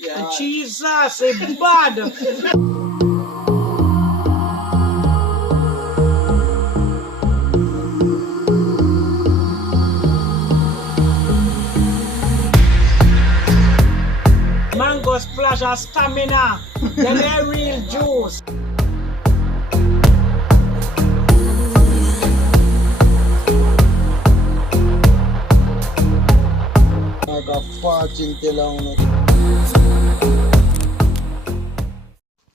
Yeah. Jesus, it's bad. Mango splash of stamina. Then a real juice. I got fortune telling.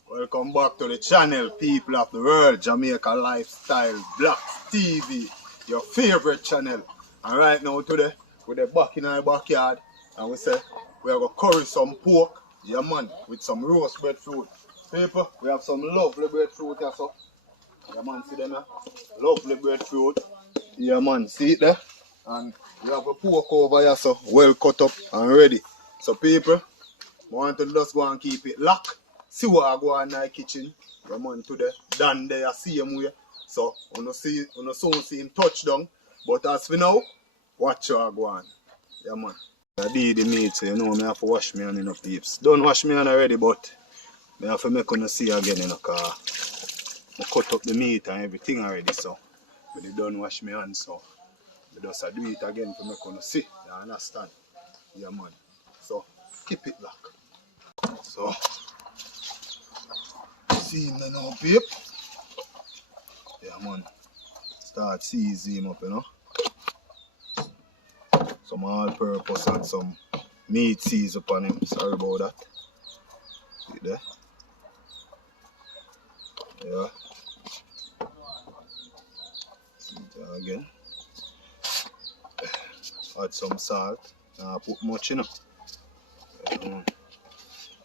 Welcome back to the channel, people of the world, Jamaica Lifestyle Black TV, your favorite channel. And right now today, we're back in our backyard and we say we're going to curry some pork, yeah man, with some roast breadfruit. People, we have some lovely breadfruit here, so. Yeah man, see them here? Lovely breadfruit. Yeah man, see it there? And we have a pork over here, so well cut up and ready. So people, I want to just go and keep it locked. See what I go on in the kitchen. Yeah man, today, down there, see him way. So, I don't soon see him touch down. But as for now, watch how I go on. Yeah man. I did the meat, so you know, I have to wash me hand in the peeps. Don't wash me hand already, but I have to make you see again in the car. I cut up the meat and everything already, so but they don't wash my hands, so I just do it again to make you see. You understand? Yeah man. So keep it locked. So see him now, babe. Yeah man. Start season him up, you know. Some all purpose and some meat seeds upon him. Sorry about that. See there? Yeah. See there again. Add some salt. Put much, you know.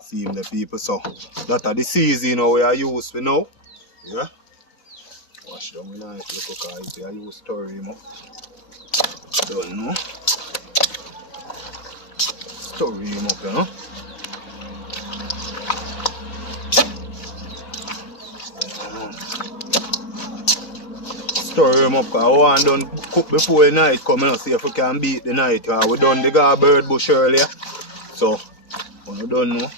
See him the people, so that are the season we are used for now. Yeah. Wash down with nice look, because we are used to stir him up. Don't know. Stir him up, you know. Stir him up, because I want done cook before the night come, and see if we can beat the night. We done the bird bush earlier. So, we don't know.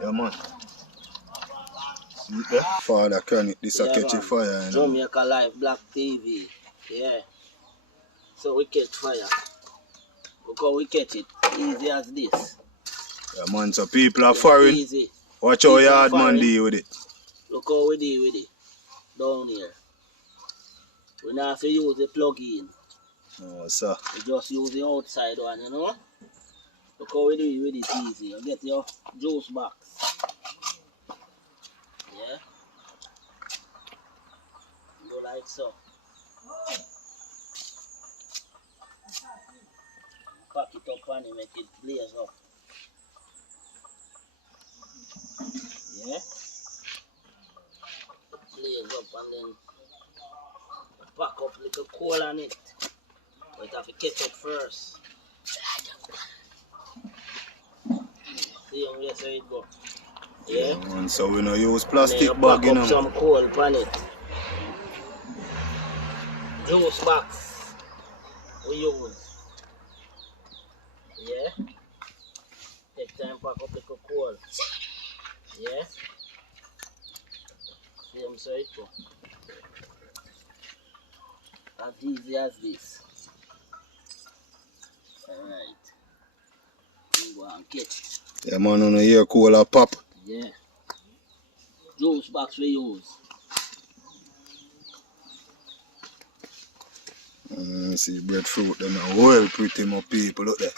Yeah man. See it there? Father can it, this a catch a fire. You know? Jamaica Live Black TV. Yeah. So we catch fire. Look how we catch it. Easy as this. Yeah man, so people are foreign. Easy. Watch how your hard man deal with it. Look how we deal with it. Down here. We don't have to use the plug-in. No sir. We just use the outside one, you know? Look how we do it with it easy. You get your juice box. Yeah? You like so. Pack it up and make it blaze up. Yeah? Blaze up and then pack up little coal on it. But you have to catch up first. See how it go. Yeah? And so we don't use plastic bag, bag, you know. Some coal on it. Juice box we use. Yeah? Take time pack up little coal. Yeah? See how it go. As easy as this. Alright. We go and catch it. Yeah man, on a ear cola pop. Yeah. Juice box we use. See breadfruit them are well pretty more people look there.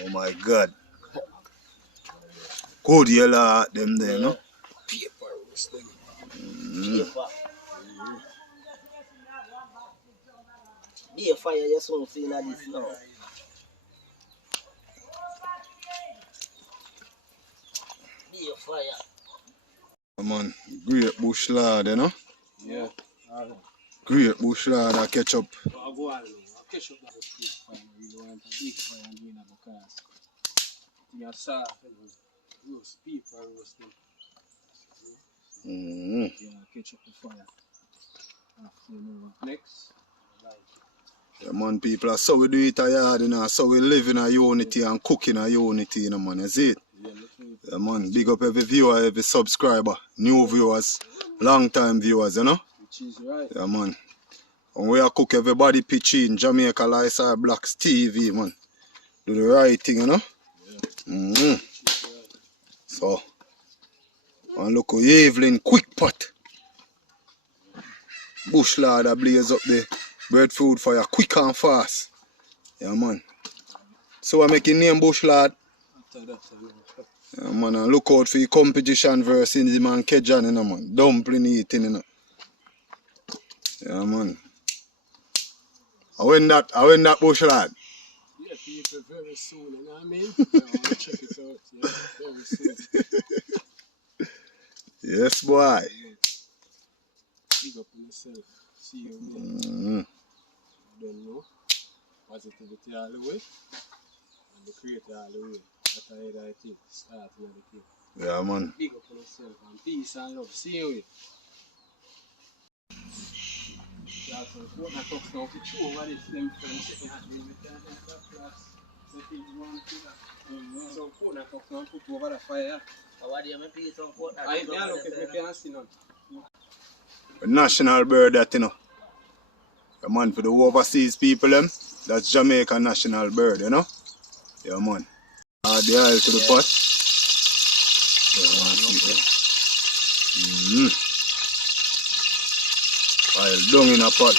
Oh my god. Good yellow at them there, no? Paper roasting. Paper. Be a fire you soon feel like this now. Be a fire. Come on, great bush lard, you know? Yeah. Great bush lard and ketchup. I'll go on. I'll catch up that big fire. You don't want a big fire and doing that because you're soft and roast people roasting. Yeah, catch up the fire. After you know what next. Yeah man, people, so we do it a yard, you know, so we live in a unity and cook in a unity, you know man, is it? Yeah, man. Big up every viewer, every subscriber, new viewers, long time viewers, you know? Which is right. Yeah, man. And we are cook everybody pitching Jamaica Lifestyle Blacks TV, man. Do the right thing, you know? Yeah. So, and look how Evelyn quick pot. Bush lad that blaze up the breadfruit for you quick and fast. Yeah, man. So I make your name Bush lad. After that, Yeah, man, and look out for your competition versus the man Kejan, you know, man. Dumpling eating, you know. Yeah, man. I win that Bush lad. yeah, people very soon, you know what I mean? I want to check it out, yeah, very soon. Yes, boy. Big up on yourself. See you again. Don't know. Positivity all the way. And the creator all the way. That's how I think. Start another thing. Yeah, man. Big up on yourself and peace and love. See you with. Yeah, so what I talk now to show what is them friends sitting at me with that class. So think you want to do that. So what I talk now put over the fire. What do you mean piece of food? I look if you can't see none. National bird that, you know. Yeah, man, for the overseas people, them, that's Jamaica national bird, you know. Yeah, man. Add the oil to the pot. Yeah, man, see there. Oil down in a pot.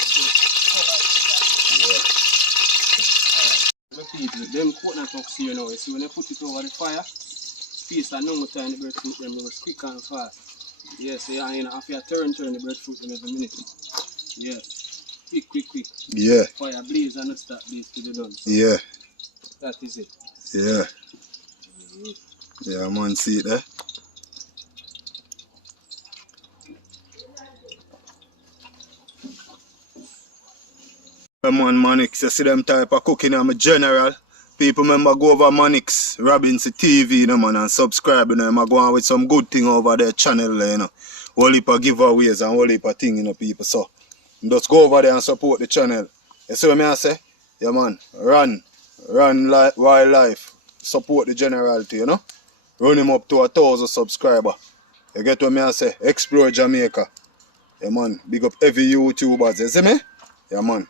The people, them coconut talks here now, you see when they put it over the fire, space and no more time the breadfruit them goes quick and fast. Yes, yeah, you know, after you turn the breadfruit them every minute. Yeah. Quick. Yeah. Fire blaze and not stop blaze till you done. So Yeah. that is it. Yeah. Yeah, man, see it there. Yeah, man, Manix, you see them type of cooking, I'm a general. People remember go over Manix, Robinson TV, you know, man, and subscribe, you know, I'm going with some good thing over their channel, you know. Whole heap of giveaways and whole heap of thing, you know, people. So, just go over there and support the channel. You see what I say? Yeah, man, run wildlife, support the generality, you know. Run him up to 1,000 subscribers. You get what I say? Explore Jamaica. Yeah, man, big up every YouTubers, you see me? Yeah, man.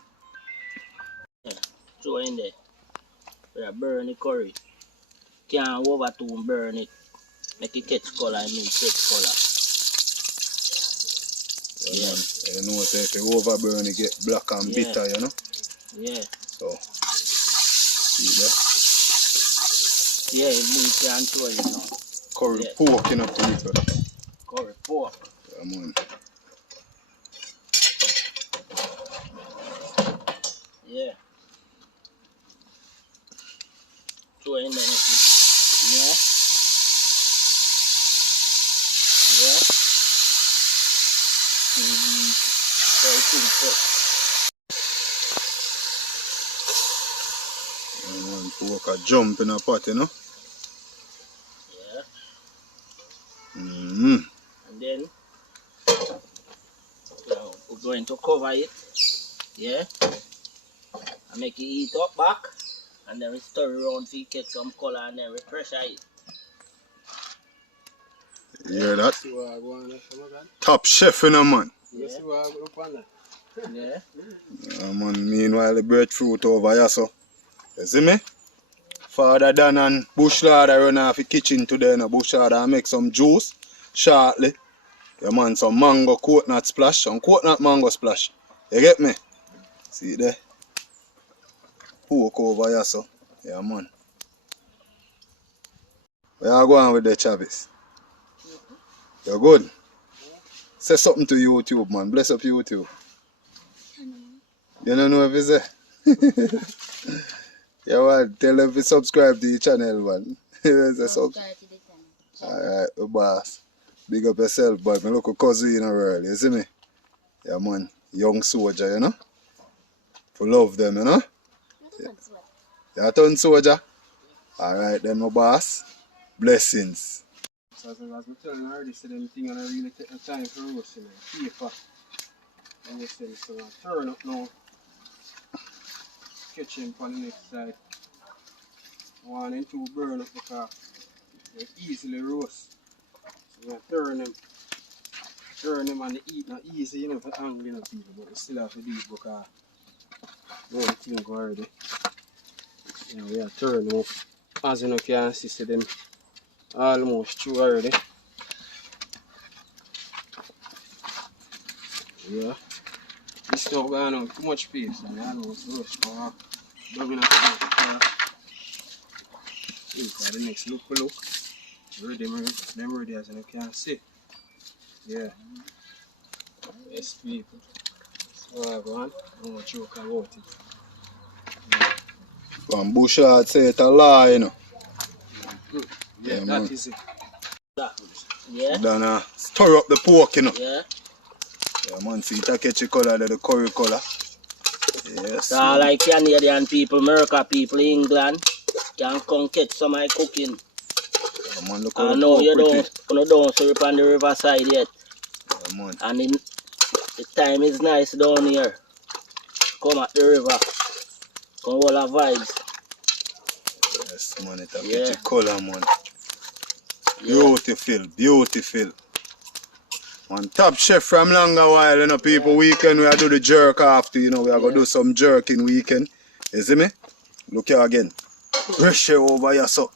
Yeah. Throw in there. Yeah, burn the curry. Can't over to burn it. Make it catch color, I mean catch color. Yeah, man. You know what, if you overburn it get black and bitter, you know? Yeah. So, see that? Yeah, it means you can throw it now. Curry pork, you know, people. Curry pork. Yeah, man. Yeah. Throw in there. Yeah. Yeah. So it's in Yeah, man, pork a jump in a pot, you know? Yeah. Mm-hmm. And then we're going to cover it. Yeah. And make it heat up back. And then we stir around so you get some color and then we pressure it. You hear that? See what I go on there, Top chef, you know, man. you see what I go up on that? Yeah. Yeah, man. Meanwhile, the breadfruit over here, so. You see me? Father Dan and Bush Lord run off the kitchen today, you know. Bush Lord and make some juice shortly. Yeah, man, some mango coconut splash, some coconut mango splash. You get me? See there? Pork over here, so. Yeah, man. Where you going with the Chavis? You're good? Say something to YouTube, man. Bless up YouTube. You don't know if it's there? Yeah, man. Tell them to subscribe to the channel, man. Alright, boss. Big up yourself, boy. My local cousin in the world, you see me? Yeah, man. Young soldier, you know? For love them, you know? You a turn soldier? Alright then, my boss. Blessings. So as I was telling you already, so them thing and I really take the time for roasting it. Paper. And this thing, so I turn up now. Kitchen on the next side. I want them to burn up because They easily roast. So we turn them and they eat not easy, you know, for angry people, but we still have to do it because now the thing go already. You know, we are turning them up. As you know, can see them almost through already. Yeah. This stuff going on too much pace and I almost rush for doubling up inside the next look. Them ready as you can see. Yeah. Yes, people. So I go on. I don't joke about it. From Bushard say it a lie, you know. Yeah, that is it. Yeah. Then stir up the pork, you know. Yeah. Yeah, man, see it a catchy color, the curry color. Yes. So like Canadian people, America people, England, can come catch some of my cooking. Yeah, man, look how I the know pork you pretty. don't sleep on the riverside yet. Yeah, man. And the time is nice down here. Come at the river. Come all the vibes. Yes, man, it a Yeah. catchy color, man. Yeah. Beautiful. Man, top chef from longer while, you know, people. Weekend we are do the jerk after, you know, we are gonna do some jerking weekend. You see me? Look here again. Fresh over here, so.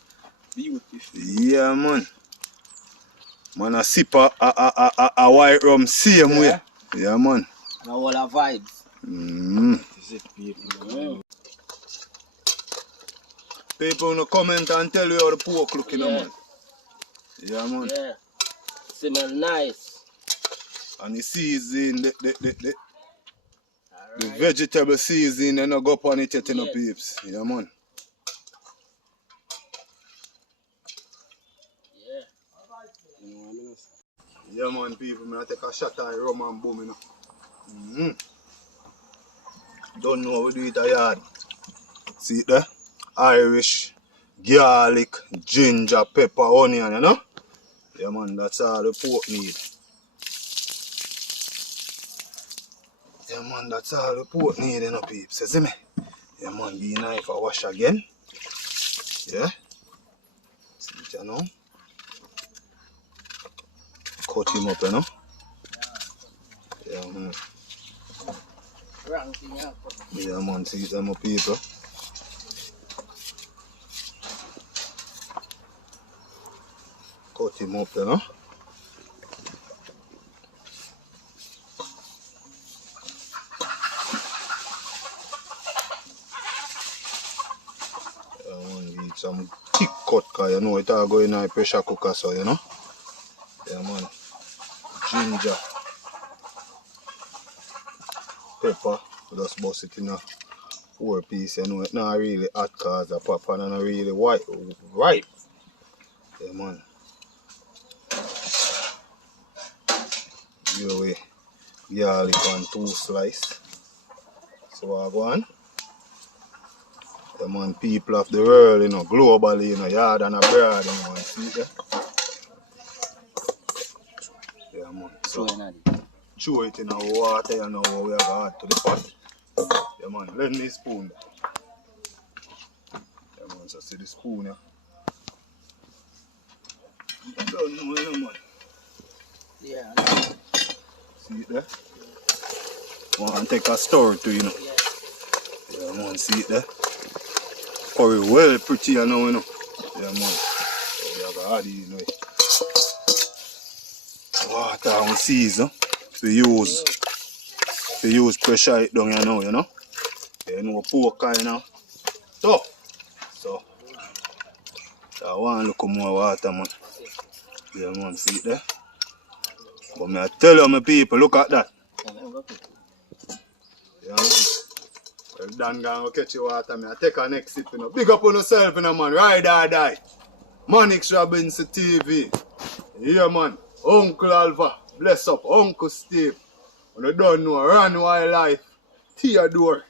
Beautiful. Yeah, man. Man, a sip a white rum same way. Yeah, man. Now all the vibes. Is it beautiful? People no comment and tell you how the pork looking, Yeah. man. Yeah, man. Yeah. Smell nice. And the season, the Alright. vegetable season, and no go up on it yet, you know, Yes. peeps. Yeah, man. Yeah. Yeah, man, people. I take a shot of rum and boom, you know. Don't know how we do it a yard. See it there? Irish, garlic, ginger, pepper, onion, you know? Yeah, man, that's all the pork need. Yeah, man, that's all the pork need, you know, peeps. You see me? Yeah, man, be knife a wash again. Yeah? See it, you know? Cut him up, you know? Yeah, man. Yeah, man, see it, my people. Cut him up, you know? Yeah, man, we eat some thick cut, because you know it all go in a pressure cooker, so, you know? Yeah, man. Ginger. Pepper. Just bust it in a 4-piece, you know? It's not really hot because the pepper not really white, ripe. Yeah, man. Give away garlic and 2 slices. So I go on. Yeah, man, people of the world, you know, globally, you know, yard and abroad, you know, you see it there? Yeah, man. So, throw it in our water, you know, we have to add to the pot. Yeah, man, lend me a spoon. Yeah, man, so see the spoon, yeah. I don't know, you know, man. Yeah. See it there? Want to take a stir too, you know. Yeah, man, see it there? Curry well pretty, you know, you know. Yeah, man. So we have to add it, you know. Water and season. To use pressure it down, you know. You know, pork, you know. Tough. So, I want to look more water, man. Yeah, man, see it there? But me I tell you, my people, look at that. Yeah, man. Well, Dan gonna catch your water, me I take a next sip, you know. Big up on yourself, you know, man. Ride or die. Manix Robinson TV. Yeah, man. Uncle Alva. Bless up. Uncle Steve. When you don't know, Run Wildlife. Theodore.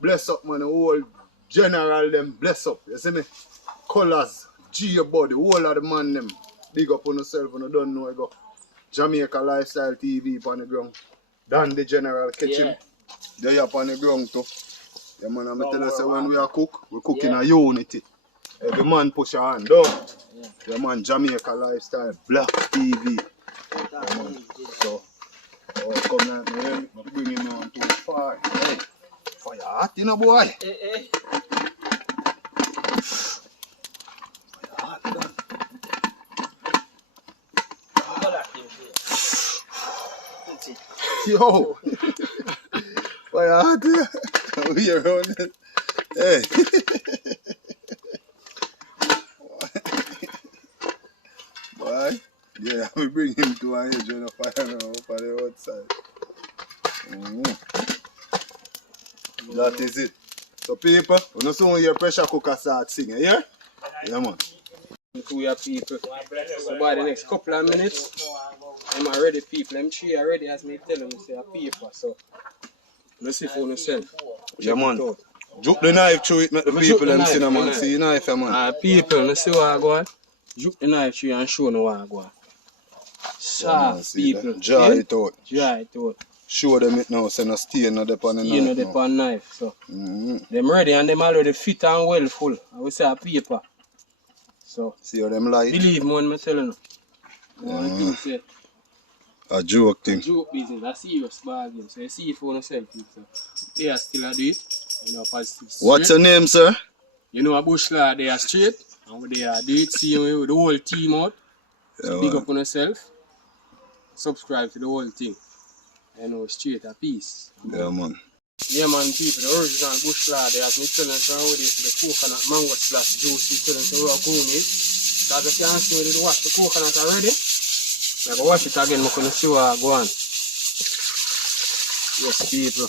Bless up, man. The whole general them. Bless up. You see me? Colors. G body. Whole of the man them. Big up on yourself when you don't know, you go. Jamaica Lifestyle TV on the ground. Dan the General catch him. They up on the ground too. Yeah, man, I'm tell you, say when we are cook, we cook in a unity. Every man push your hand down. Yeah. Yeah, man, Jamaica Lifestyle, Black TV. That Man. is good. So, come like me, I'm bringing me on too far. Hey, fire hot, you know, boy. Eh. Fire hot, done. Look at that thing here. Yo, fire hot, yeah. We around it. Hey. Boy, yeah, we bring him to an edge on the fire now, for the outside. That is it. So people, when you see your pressure cooker start singing, yeah? Yeah, man. To your people. So by the next couple of minutes, I'm already people. I'm sure already as me tell them to say a paper. So let's see for yourself. Yeah, man. Juke the knife through it, make the people them see, man. See the knife, yeah, man. People, let's see what I go on. Juke the knife through and show them what I go on. Soft people. Dry it out. Dry it out. Show them it now, so no stain on the pan knife. Stain on the pan knife. So them ready and them already fit and well full. I will say a paper. So see how them like. believe me when I tell you. No. A joke thing. Joke business, a serious bargain. So you see it for yourself, people. They are still a do it. You know, positive. What's your name, sir? You know, a bush law, they are straight. And they are do it, see with the whole team out. So big up on yourself. Subscribe to the whole thing. You know, straight a piece. Yeah, man. Yeah, man, people, the original bush law, they have me telling us nowadays the coconut mango splash juice. We telling us we are going it. So as you can see, we did wash the coconut already. I go wash it again, I'm going to see what I go on. Yes, people.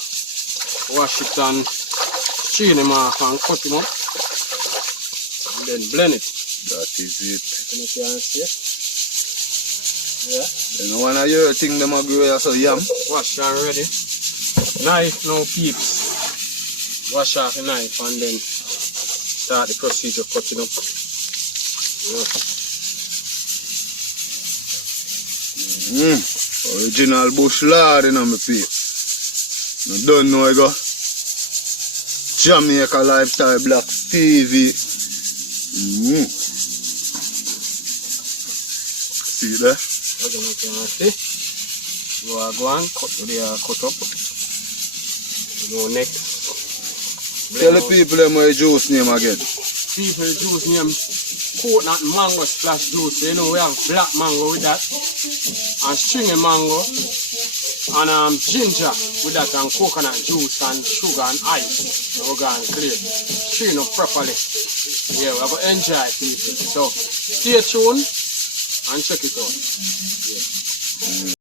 Wash it and strain them off and cut them up. And then blend it. That is it. You can see. Yeah. You know, one of your things them a grow so yam. Wash and ready. Knife now, peeps. Wash off the knife and then start the procedure cutting up. Yeah. Original bush lard in my peep. You don't know I go. Jamaica Lifestyle Black TV. See there? Again, you can see. You are going, they are cut up. You go next. Tell the people them my juice name again. People juice name coconut mango splash juice. So you know we have black mango with that. And stringy mango. And ginger with that and coconut juice and sugar and ice. We're going to clear. Strain up properly. Yeah, we're going to enjoy people. So stay tuned and check it out. Yeah.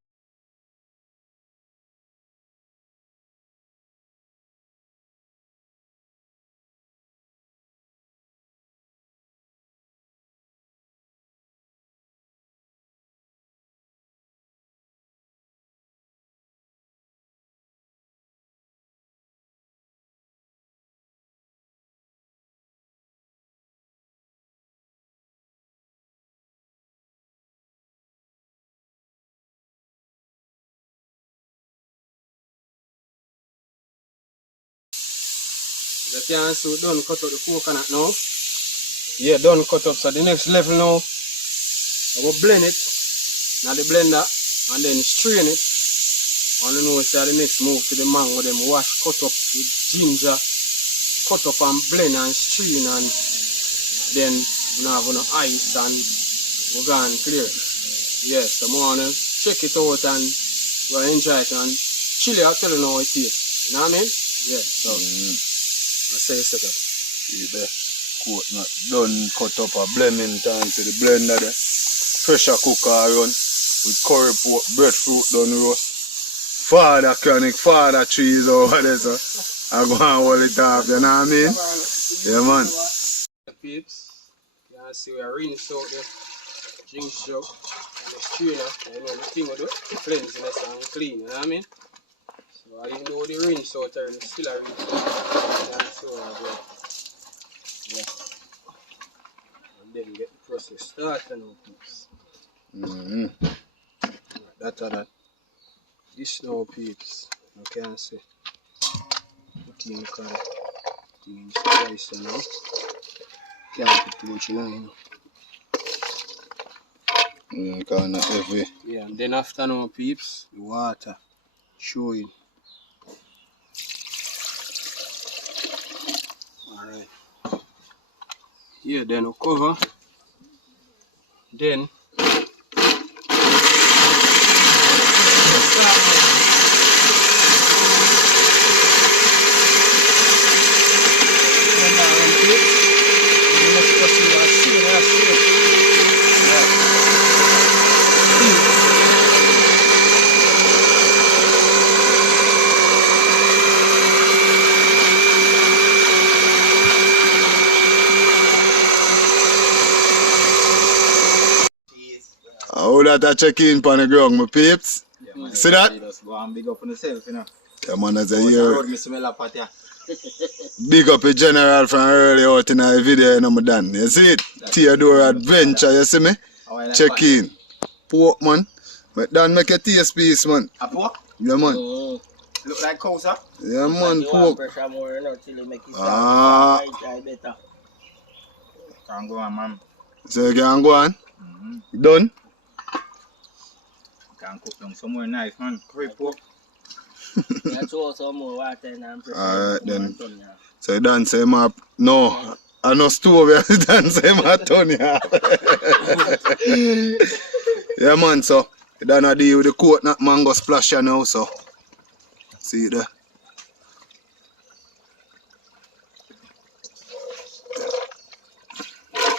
You can see we done cut up the coconut now. Yeah, done cut up. So the next level now, I will blend it in the blender and then strain it. And you know, so the next move to the mango, them wash, cut up with ginger, cut up and blend and strain, and then we have no ice and we're going to clear it. Yes, so I'm going to check it out and we'll enjoy it and chill it. I'll tell you how it tastes. You know what I mean? Yeah, so. I say set up. See the coconut done cut up a blending time to the blender there. Pressure cooker run with curry pork, breadfruit done roast. Father chronic, father trees over there, so I go and hold it off, you know what I mean? Yeah, man. Peeps, you can see we are rinse out the drink jug and the strainer. You know the thing we do, cleanliness and clean, you know what I mean? So even though the rinse out there, it's still a rinse out. You can see what I do. Yeah. And then get the process started now, peeps. Right, that. This now, peeps, you can see. Look in the color. Things spice now. Can't put too much in it. Kind of heavy. Yeah, and then after now, peeps, the water showing. Alright. Here, then we cover. Then How that I check in on the ground, my peeps? Yeah, man, See that? Just go and big up on yourself, you know. Yeah, man, as a Out the year. road, me smell up at ya. Big up a general from early out in the video, you know, me done. You see it? Theodore Adventure, you see me? How I like Check that. in. Pork, man. But done make a taste piece, man. A pork? Yeah, man. Look like cow, sir. Yeah, man, You want pork. pressure more, you know, till you make it Ah. dry better. Can't go on, man. So you can go on. Done? Can't cook them somewhere nice, man. Curry pork. You throw some more water in and pressure. Alright, then. So you done say my... No. I no stove, you done say my turn, yeah. Yeah, man, so. You done deal with the coconut mango splasher now, so. See it there.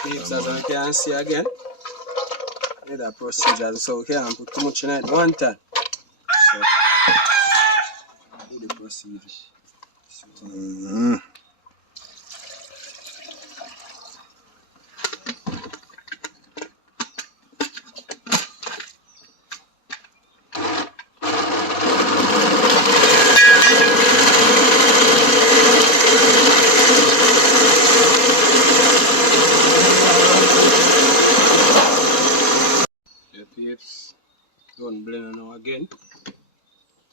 peeps, as I can see again. Yeah, that procedure, so we can't put too much in it at one time. So, do the procedure. Yeah, peeps, done blending now again.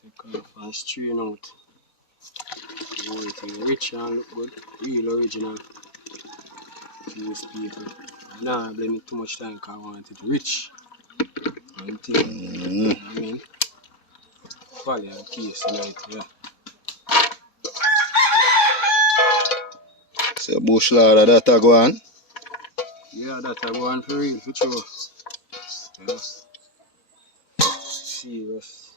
Take off and strain out. You want it to be rich and look good, real original. These people. Nah, I blend it too much time because I want it rich. And thin. You know what I mean? Quality and case tonight, yeah. So bush ladder that I go on. Yeah, that I go on for real, for sure. Yeah. Serious.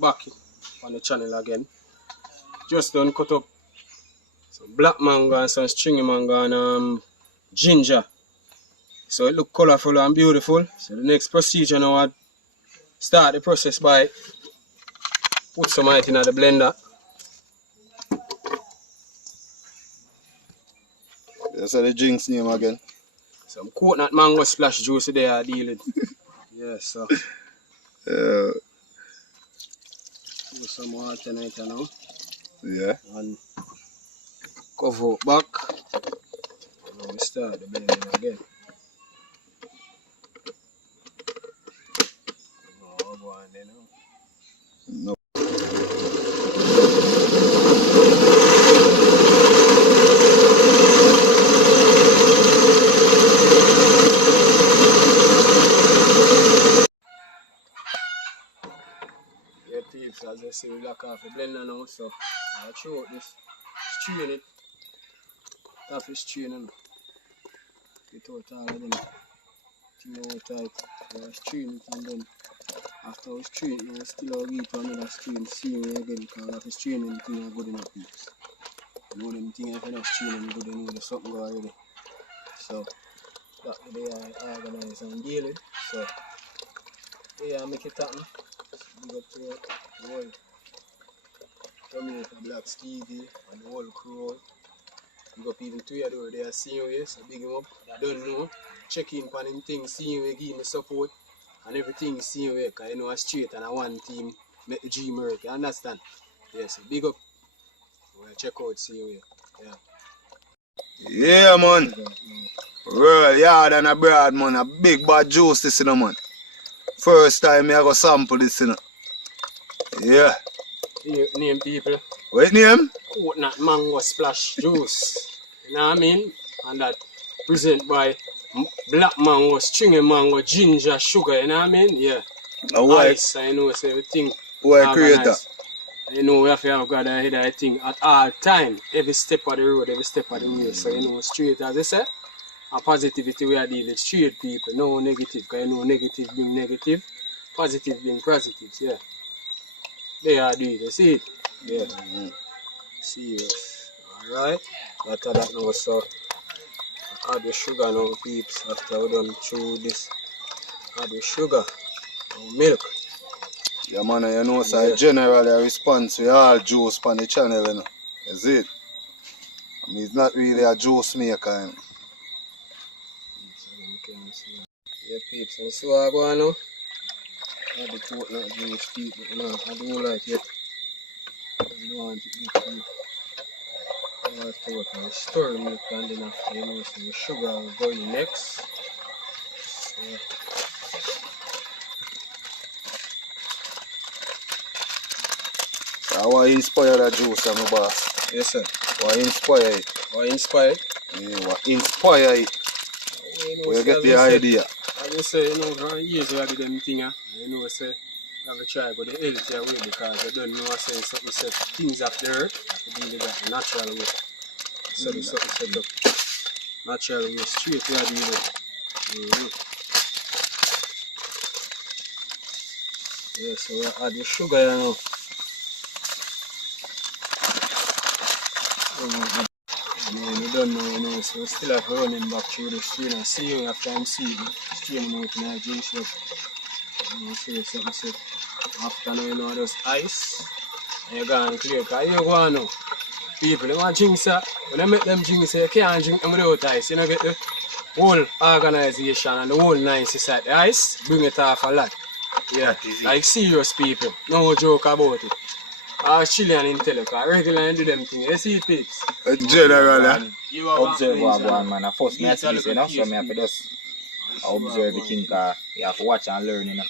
Back on the channel again. Just done cut up some black mango and some stringy mango and ginger. So it look colorful and beautiful. So the next procedure now I start the process by put some of it in the blender. That's the drinks name again. Some coconut mango splash juice there I deal with. Yeah, so put some water in it now. Yeah. And cover it back. And now we start the blending again. Oh, go on there now. No. Yeah, peeps, as I say, we lock off the blender now, so I'll throw out this, strain it. Half is strain, get out all of them. Thing out tight. So I strain it and then after we strain it, we still have to another strain, same way again, because after straining the thing is good enough, peeps. You know them thing if you're not straining good, you know there's something go already. So that's the way I organize and deal with. So yeah, I make it happen. Big up to the whole Jamaica Black Stevie and the whole crew. Big up even Theodore, they are seeing you, so big him up. I don't know. Check in on him things, seeing you, give me support and everything is seeing you, because you know I'm straight and I one team make the dream work. You understand? Yes, big up. We'll check out, see you here. Yeah, man. Real yard and abroad, man. A big bad juice this, you know, man. First time I go sample this, you know. Yeah. Name people. What name? Coconut mango splash juice. You know what I mean? And that present by black mango, stringy mango, ginger, sugar. You know what I mean? Yeah. Ice, I know it's everything. Why creator? You know, we have to have God ahead of thing at all time. Every step of the road, every step of the way. So, you know, straight, as I say, a positivity we are dealing with straight people. No negative, because you know, negative being negative, positive being positive. Yeah. They are doing it. You see it? Yeah. Serious. Alright. After that now, so add the sugar now, peeps. After we done through this, add the sugar, now milk. Yeah, man, you know, so I generally respond to all juice on the channel, you know. You see it? I mean, it's not really a juice maker, you know. Yeah, peeps, and so I go on now. Add the coconut juice, people, you know, I do like it. You don't want it to be I stir the milk and then after, you know, so the sugar will go in next. So I want to inspire that juice, my boss. Yes, sir. What inspire it? What inspired? Yeah, what inspire it? Where you get the idea? As I say, you know, for years we have them thing, you know, say, I have to try go the healthier way because I don't know, I say, something set things up the earth, I have to deal with that natural way. So the something set up natural way, straight way I deal with it. Yeah, so we add the sugar here now. You don't know, you know, so we still have running back through the stream and see you after I'm seeing stream out in our drink shop. You know, see something set. After now, you know, there's ice. And you go and clear, because you go on now. People, they want drinks, when they make them drinks, you can't drink them without ice. You know, get the whole organization and the whole nice inside the ice, bring it off a lot. Yeah, like serious people, no joke about it. Chilean intellect, regular do them things. You see it, peeps? Generally. You observe what go on, man. At first, I see this, you know, so I have to just observe everything, because you have to watch and learn, you know.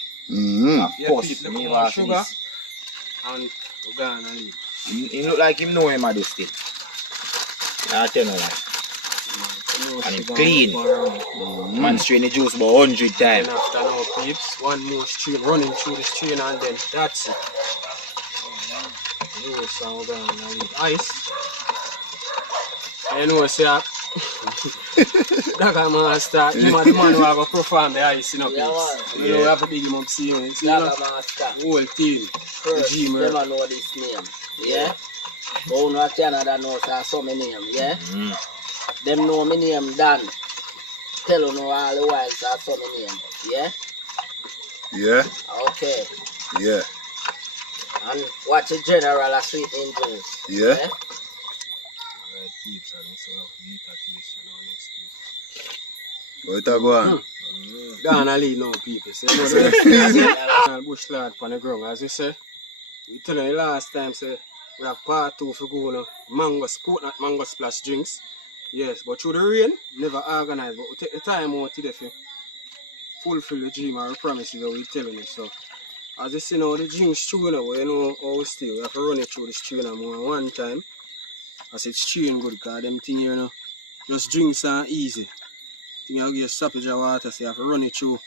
Of course, me have to this. And we go and leave. He look like him know him at this thing. I tell you that. And him clean. Man strain the juice about 100 times. And after now, peeps, one more stream, running through the stream, and then that's it. You know, so we're going to leave ice. You know, say, that guy man start, him and the man who are going to perform the ice, you know, peeps. You know, we have to big him up, see him. See, you know, whole team. First, them a know this name, yeah? But who know Canada knows so many name, yeah? Them know my name Dan. Tell you know all the while so many name, yeah? Yeah? Okay. Yeah. And watch the general a sweet into Yeah? Alright, peeps, I don't see how to eat that taste, you know, next week. What you go on? Go and leave now, people. So, you know, the bush lad on the ground, as we say. We tell you last time, say, we have part 2 for go now. Coconut mango splash drinks. Yes, but through the rain, never organize. But we take the time out today to fulfill the dream or the promises that we're telling you. So, as you see now, the drinks through now, you know how we stay. We have to run it through the stream now more one time. As it's stream good, because them things here, you know, just drinks are easy. You get a stoppage of water, so you have to run it through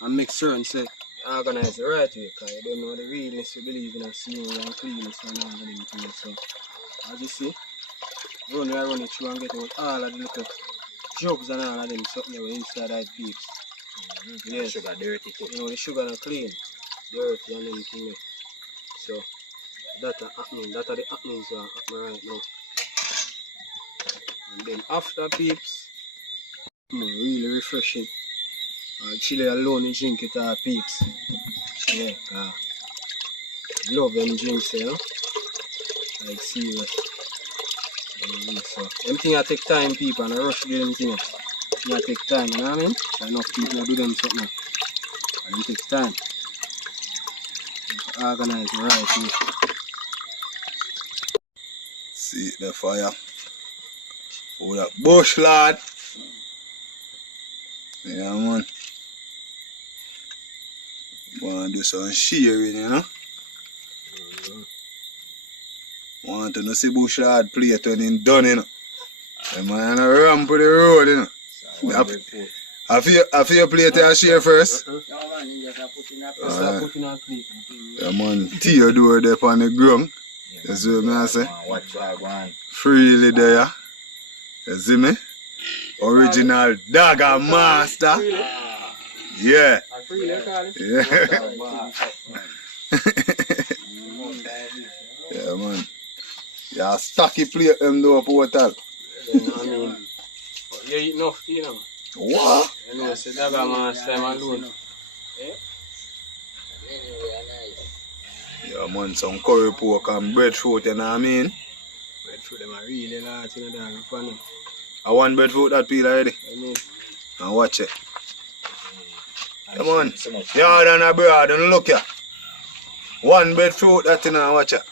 and make certain say organize the right way, because you don't know the realness you believe in and seeing and cleanness and all of them things. So as you see, run it through and get out all of the little jugs and all of them something that were inside that peeps. Yes. Sugar dirty too. You know the sugar not clean, dirty and everything. So that are happening, that are the happenings that are happening right now. And then after peeps, really refreshing. Chile alone you drink it peeps. Yeah, love them drinks, you know. Like serious. So everything I take time people and I rush to do them things. I take time, you know what I mean? So enough people do them something. And it takes time. Organize the right here. See the fire. Oh, that bush, lad. Yeah, man. Want to do some shearing, you know? Want to see bush lad plate when he's done, you know? The man a ramp with the road, you know? I feel plate and share first. Yeah, man, Theodore there on the ground. You see what I say? Freely there. You see me? Original Dagger Master. Yeah. Yeah. Yeah, man. Yeah, stocky plate them though for hotel. You eat enough, you know. What? You know, it's a Dagger Master alone. Yeah, man, some curry pork and breadfruit, you know what I mean? Breadfruit, them are really large in the dog. I want breadfruit that peel already. I mean, And watch it. Come on. Yeah, than a bread, and look here. One breadfruit that you know, watch it.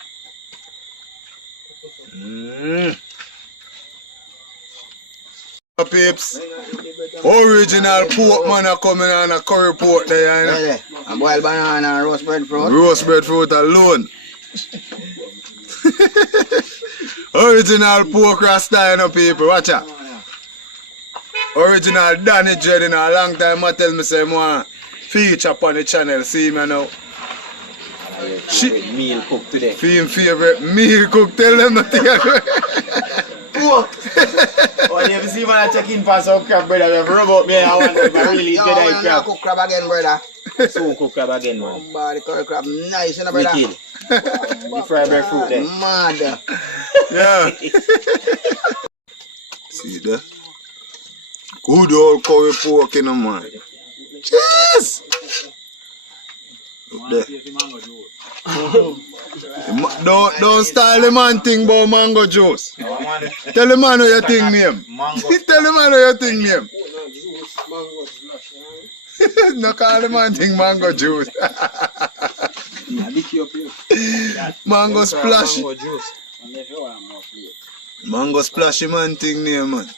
Peeps, original pork man are coming on a curry pork there, you know? A boiled banana and roast breadfruit. Roast breadfruit alone. Original pork rasta, you know, people, watch out. Original Danny Dread, in a long time I tell me say I want feature upon the channel, see me now. Meal cooked today. Film favorite meal cook, tell them nothing. Pork! Oh, you ever see when I check in for some crab, brother? We have rub out me. I want to really get that crab. Cook crab again, brother. So cook crab again, man. The curry crab, nice, you know, brother. Wicked. The fried breadfruit there. Mad. Yeah. See there? Good old curry pork in the man. Cheers! Look there. Don't style the man thing about mango juice. Tell the man how you think name. Tell the man how you think name. No call the man thing mango juice. Mango splash. Mango splashy man thing name, man.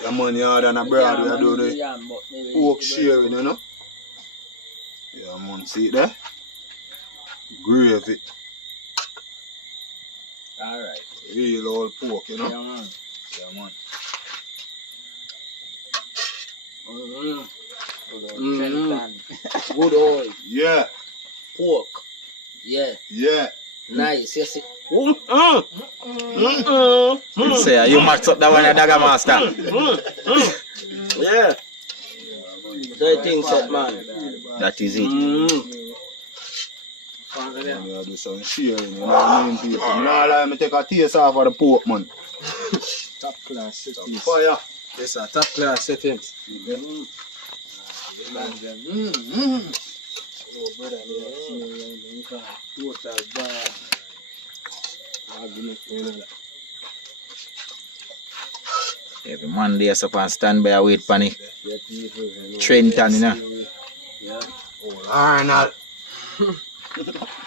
Yeah, man, you had a bread, we do the pork sharing, you know? Yeah, man, see it there? Gravy. Alright. Real old pork, you know? Yeah, man. Yeah, man. Good old Yeah, pork. Yeah. yeah. Nice, you see. Say, you match up that one at Dagger Master. Yeah. The thing set, man. That is it. Yeah, do some sharing, you know what I mean, people? You know, let me take a taste off of the pork, man. Top class settings. Fire. Yes, sir. Top class settings. Oh, brother, total bad. Every Monday, I suppose stand by and wait for it. Trenton, you know. Yeah. Oh, Arnold.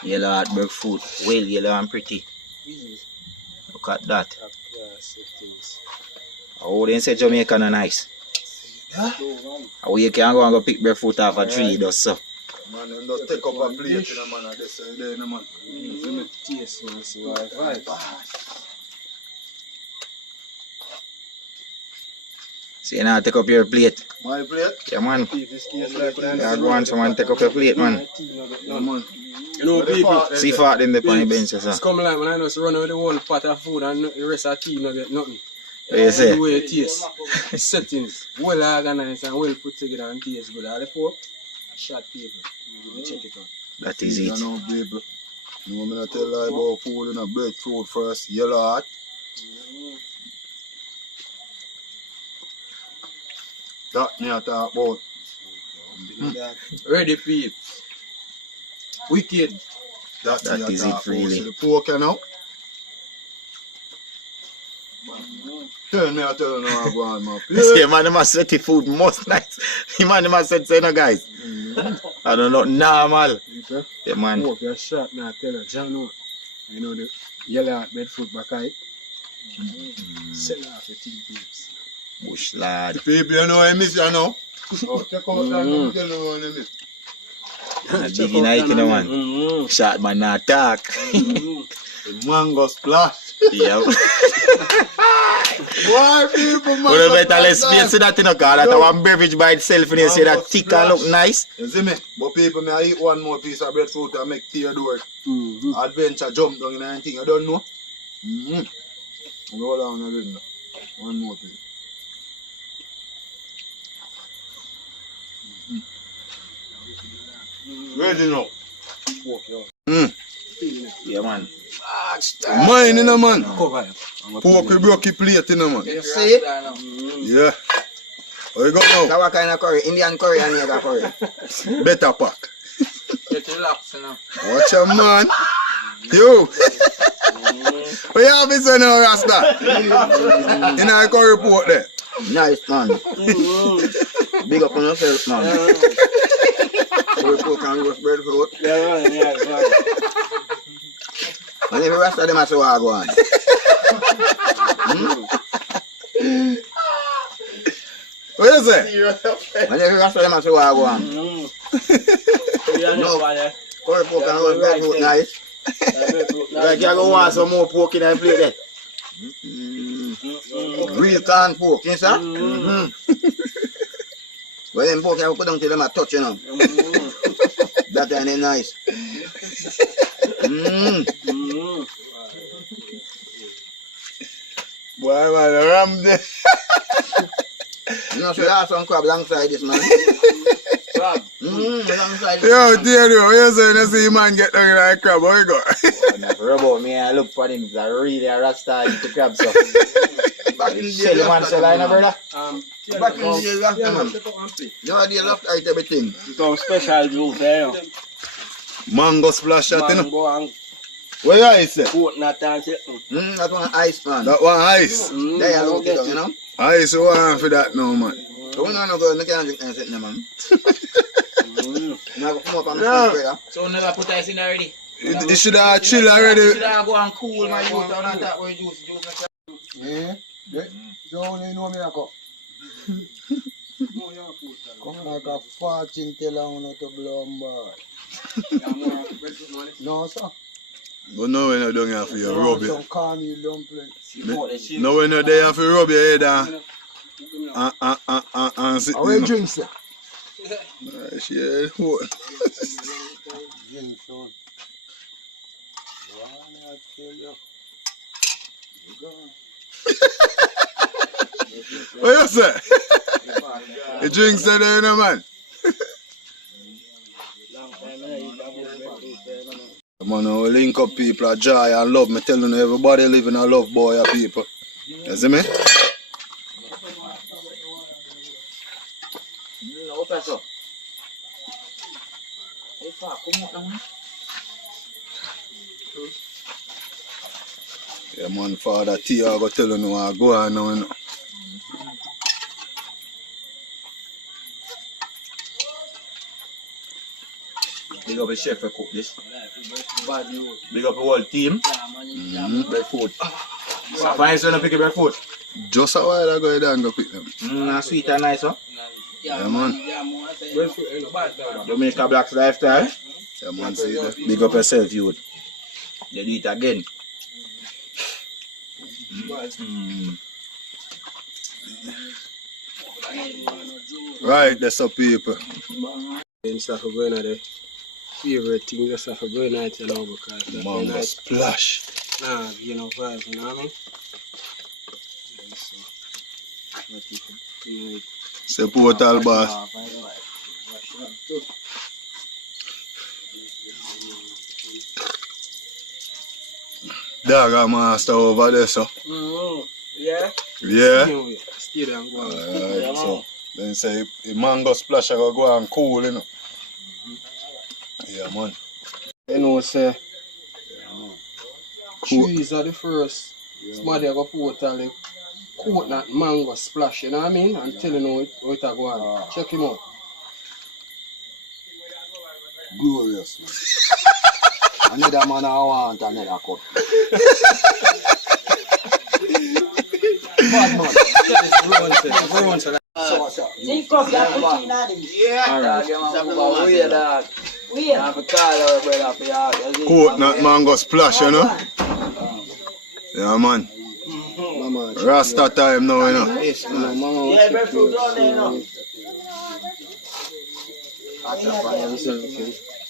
Yellow heart breadfruit. Well yellow and pretty. Look at that. Top class settings. Oh, they say Jamaican are nice. Oh, you can go and go pick breadfruit off a tree, does so. Man, them just take up a plate, you know, man, and they say there, you know, man. Taste, man, see what I find. So you now take up your plate. My plate? Yeah, man. This case like Yeah, go on, someone take up your plate, man. Yeah, man. You know, people, See fat in the funny bench, it's sir. come like when I just run with the whole pot of food and the rest of the tea not get nothing. What you say? The way it tastes, settings, well organized and well put together and taste good. All the pork, shot people. Check it out. That is You it. know, baby. You want me to tell you about food and a breadfruit first? Yellow heart. That me I talk about. Ready, peeps. Wicked. That That me I is talk it, about. really. See the pork, you know? Tell me, I tell you now, I go on, man. See, man, them a sweaty food most nights. The man, them a said, say, no, guys. I don't know, normal. Yeah, man. Pork, you're shot, now I tell you, John, no. You know the yellow breadfruit back eye. Sell off the tea babes. Bush lad. People, you know I miss you now. Oh, check out that, you tell me what I miss. Big in Ike, you know, man. Shot man, not talk. The mango splash. Yeah. Why people, mango Well, better splash? let's see that, you know, cause that one beverage by itself, and you see that thick and look nice. You see me? But people, me I eat one more piece of breadfruit and make tea door. Adventure jump down in anything, I don't know. Roll on again. One more piece. Ready now. Yeah, man. Mine in a man. Cover it. Pork we broke the plate in a man. You see? Yeah. Where you go now? That what kind of curry? Indian curry and Nigger curry. Better pack. Get relaxed now. Watch your man. Yo. What you have this now, Rasta? In our curry pot there. Nice, man. Big up on yourself, man. Pork and roast breadfruit. Yeah. And every rest of them are so hard one. What you say? And every rest of them are so hard one. No, curry pork and roast breadfruit nice. Like you go want some more pork in that plate there. Real canned pork, you see? Well, them pork you put down till them a touch, you know. That kind is nice. Boy, man, ram there. You know, so you have some crab alongside this, man. Crab. Alongside this. Yo, Theodore, what you saying? You see man get down in that crab, how you go? Rubber, me, I look for him. He's a really a rasta eat the crab stuff. Back in the day, the man sell, brother. Back in the day, rasta, man. Nowadays, love to eat everything. Some special juice there. Mango splash that, you know. Mango and What you ice say? coconut and shit. That one ice, man. That one ice. There you look it up, you know. Ice you want for that now, man. So when I know go, I can't drink anything, man. Now come up on the Yeah. street, brother. So never put ice in already. It should have chill already. Should I go and cool my youth down and that way juice. Yeah. You only know me a cup. Come like a fortune teller on to blow on board. No, sir. But now when you're down here for your rub Some it. corny dumplings. Now when you're there for rub your head and sit How many down. drinks, sir? Shit, what? Drink, son. I tell you. What you say? You drink so there, you know, man. Man, we link up people of joy and love. Me telling you, everybody living a love boy of people. You see me? No, Pastor. Hey, fuck, come on, man. Yeah, man, Father T, I go tell you now, I go on now, you know. Big up the chef who cook this. Bad news. Big up the whole team. Breadfruit. So fine, so you pick a breadfruot. Just a while ago, you done go pick them. Sweet and nice, huh? Yeah, man. Jamaica Black's lifestyle. Yeah, man, see that. Big up yourself, youth. You do it again. Right, that's up people. And stuff are going on the favorite thing, just stuff are going on to now because that's Mango nice. splash. Nah, you know, vibes, you know what I mean? Yeah, so, Say portal boss. Dog a master over there, so. Yeah. Yeah. anyway, stay there and go on. Alright, so. Then say, the mango splash I go and cool, you know. Yeah, man. You know, say, trees are the first. Somebody I go portal coconut mango splash, you know what I mean? I'm telling you how it go on. Check him out. Glorious, man. Another man I want another cup. Bad man. See, coffee, I put in that. Yeah. Alright, we have a call brother for you. Coconut mango splash, you know? Yeah, man. Rasta time now, you know? Yes, man. Yeah, breadfruit down there, you know.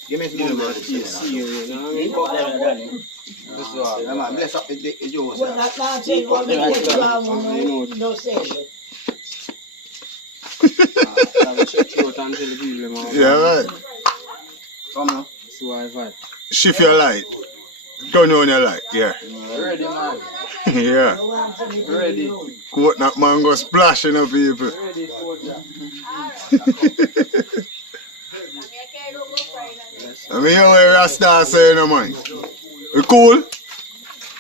Give me some more. Yeah, man. Bless up the juice. Well, that's not saying what we take down, no say. Yeah, right. Come now. So I vibe. Shift your light. Turn on your light, yeah. Ready, man. Yeah. Ready. Coconut mango splash, you know, people. Ready, soldier. I mean, you what Rasta saying, no, man. We cool?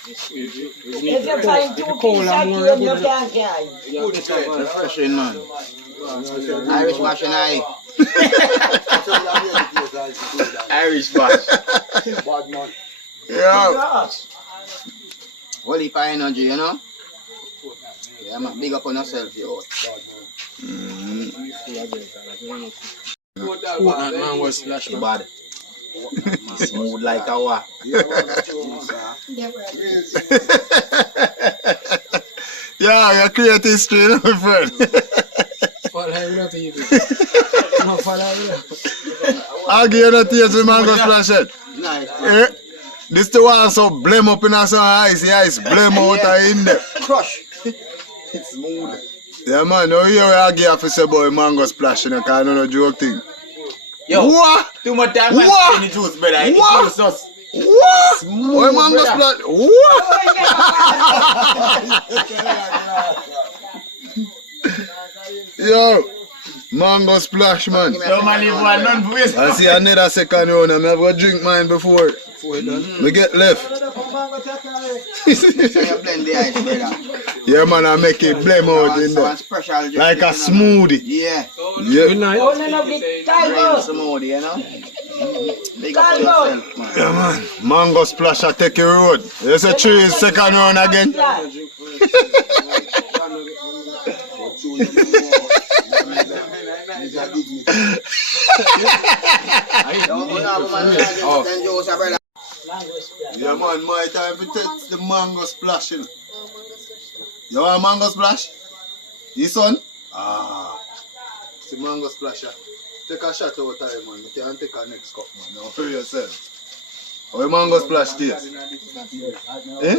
If you find two pieces of game, you can't carry. Refreshing, man. Irish mash and I. Irish mash. Bad man. Yeah. Holy for energy, you know? Yeah, man. Big up on yourself, yo. Coconut mango splash, man. Bad. Smooth like a wa. Yeah, you create history, my friend. Follow him not even. No, follow him. I'll give you the taste of mango splash it. Nice. Eh? This the one so blame up in some ice, the ice blame out in there. Crush. It's smooth. Yeah, man, now here I give you say boy mango splash, you know, because I don't know joke thing. Yo, What? too much time man What? spend the juice, brother. It What? juice us. What? Smooth, Boy mango brother. splash? What? Yo, mango splash, man. No man, leave one none for waste. I see another second round, and I have to drink mine before we get left. So you blend the ice, brother. Yeah, man, I make it blame out in Some there. special drink, Like a you know, smoothie. Yeah. Yeah. Good night. Oh, no, big Real tiger. smoothie, you know? Big up for yourself, man. Yeah, man. Mango splash, I take a road. You say 3 second round again. Yeah, man, my time to take the mango splash, you know. You want mango splash? This one? Ah. It's the mango splash, yeah. Take a shot over time, man. You can't take a next cup, man. Now, for yourself. How mango splash taste? Eh?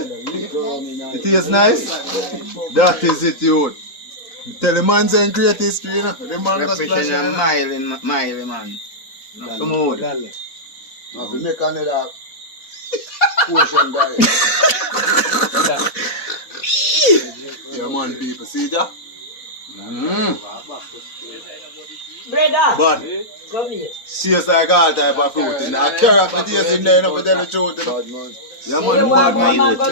It tastes nice? That is it, you. Tell the man saying create history, you know. The mango splash, Refreshing you and know. mild, man. Smooth. Now, if you make another portion diet. Yeah, man, people. See that? Brother, But, come here. tastes like all type of fruit. You know, carrot, the taste in there, you know, for tell the truth, you know. Bad man. Yeah, You man, want man, one mango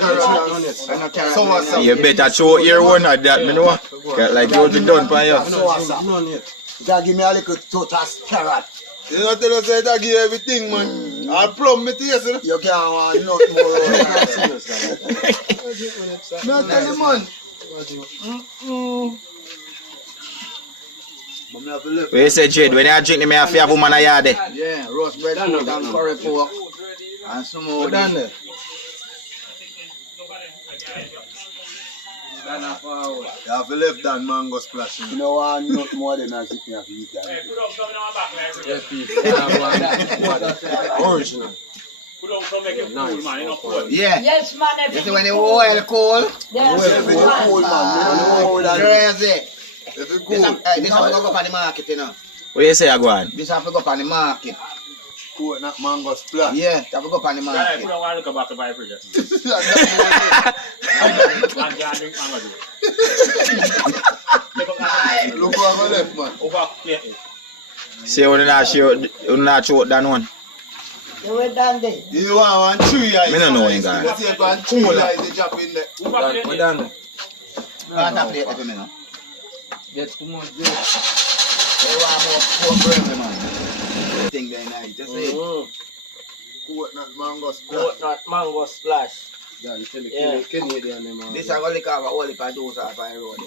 splash? so what's up? You better show your one at that, you know? Like you be done for you. None yet. You can give me a little total carrot. You know, tell us that I give everything, man. I'll plumb me taste, you know. You can't want nothing more. No, tell the man. But me have to live. When you say Jade, when you drink, me have to have woman a yard there. Yeah, roast breadfruit and curry pork. And some Put more. down there. You have to left that mango splash, you You know. know what? Not more than as if me have to eat that. Yeah, people. Original. Yeah. Yes, man. You see when the oil cold, Yes, Cool, man. Me don't know how that is. crazy. If you This cool. have to go up on the market, you know. What you say, Agwan? This have to go up on the market. Coconut mango splash. Yeah, have to go up on the market. Look where I left, man. Say you not show that one. you were done there. You want one 3 eyes. Me no know him, guy. You see it one 2 eyes, you drop in there. We're done. Pass a plate for me now. Get too much juice. They want more pork for every man. Thing they nice. Just say. Coconut mango splash. Coconut mango splash. Yeah, you tell the Yeah. Canadian them. This is only cover all the juice off the road.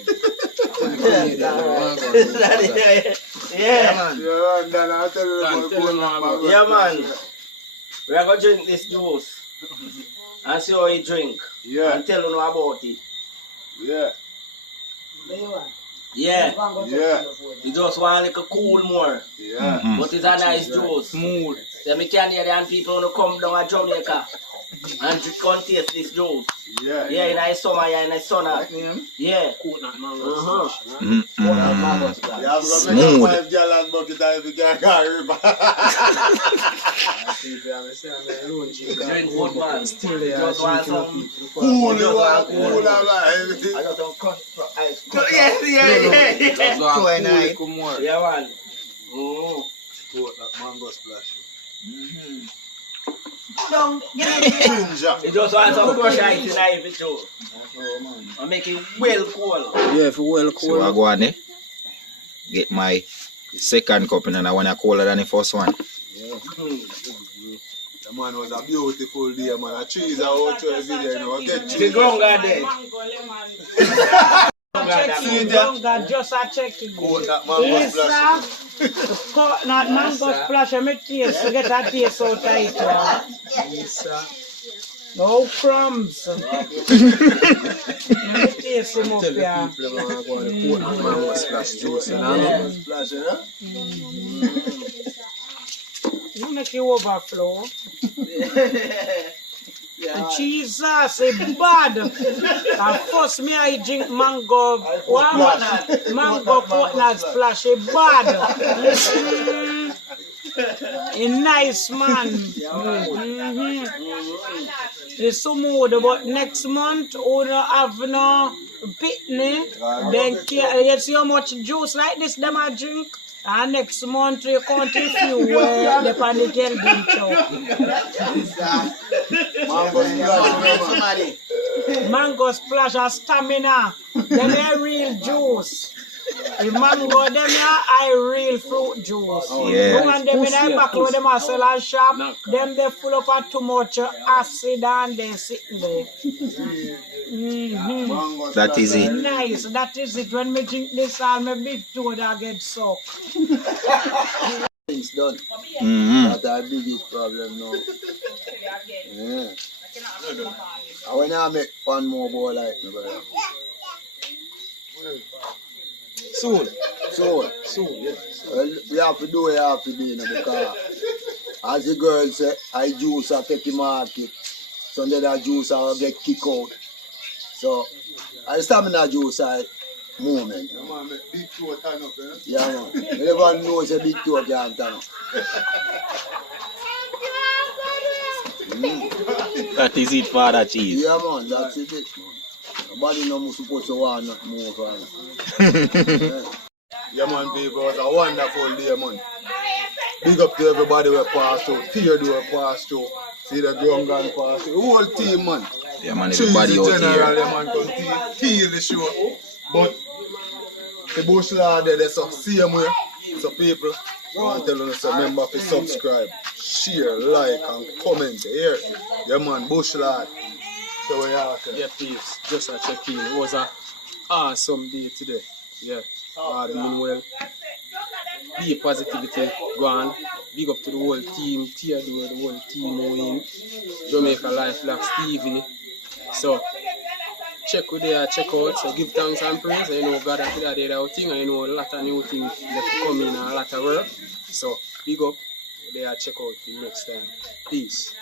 Yeah. Man. Yeah, and then I'll tell you about coconut mango Yeah, splash. man. We are going to drink this juice and see how you drink Yeah, and tell you about it. yeah, Yeah. yeah, You just want a little cool more. yeah. But it's a nice juice. Smooth. So me Canadian people who come down to Jamaica and come taste this juice. Yeah, Yeah, in the summer, yeah, in the sun. Yeah. Coconut mango Uh-huh. splash. Coconut mango splash. Yeah, I'm gonna Smooth. make a 5 gallon bucket if you can't carry back. Drink good, man. Still they are Just want drinking some. people. Cool, Just you want want cool. cool, man. I got some cut for ice. Yes, yeah. So So nice. Yeah, man. Coconut mango splash. Ginger. You just want some crushed ice in it too. And make it well cold. Yeah, if you well So I cool. go on there. Get my second cup and I want to cooler than the first one. The man was a beautiful day, man. A trees are out to every day, you know. Get The trees. ground guard there. Just a checking. Coconut mango splash. Coconut mango splash. I make taste to get a taste out of it. No crumbs. Let me taste him up Tell the here. people they want to go on the coconut mango splash juice. You know? Mango splash, you know? You make it overflow. Jesus, it's bad. And first me I drink mango. Mango coconut splash. It's bad. A nice man. It's so mood, but next month we don't have no picnic. Then you see how much juice like this them I drink. And next month we count a few the panic can drink Mango splash. mango splash and stamina. Them are real juice. The mango, them are real fruit juice. Yeah. Come on, them in the back where them are selling shop. Them they full up of too much acid and they sitting there. Mango That splash. is it. Nice, that is it. When me drink this, all my big toe that get soaked. Things done. Mm-hmm. That's our biggest problem now. Yeah. And when I make one more boy like me, brother. Soon. So, Yeah. well, we have to do what we have to do, you know, because as the girl say, I juice I take the market. Sunday that juice I will get kicked out. So, I stamina juice I movement. Yeah, man, make big toe turn up, you know? Yeah, man. Everyone knows a big toe can't turn up. That is it, Father Cheese. Yeah, man, that's it, man. Nobody no supposed to want nothing more from it. Yeah, man, people, it was a wonderful day, man. Big up to everybody who passed through. Theodore passed through. See the ground gun passed through. The whole team, man. Yeah, man, Trees everybody out general, here. yeah, man, come feel the show. But the bush lad there, so same way. So people, I want to tell you, so remember to subscribe, share, like, and comment. Here, yeah, man, bush lad. So we are here. Yeah, please. Just a check in. It was an awesome day today. Yeah. All doing well. Be positivity. Go on. Big up to the whole team. Theodore, the whole team who in Jamaica Life Blacks TV. So check with there, check out. So give thanks and praise. I know God has did our thing. I know a lot of new things that come in and a lot of work. So big up there, check out the next time. Peace.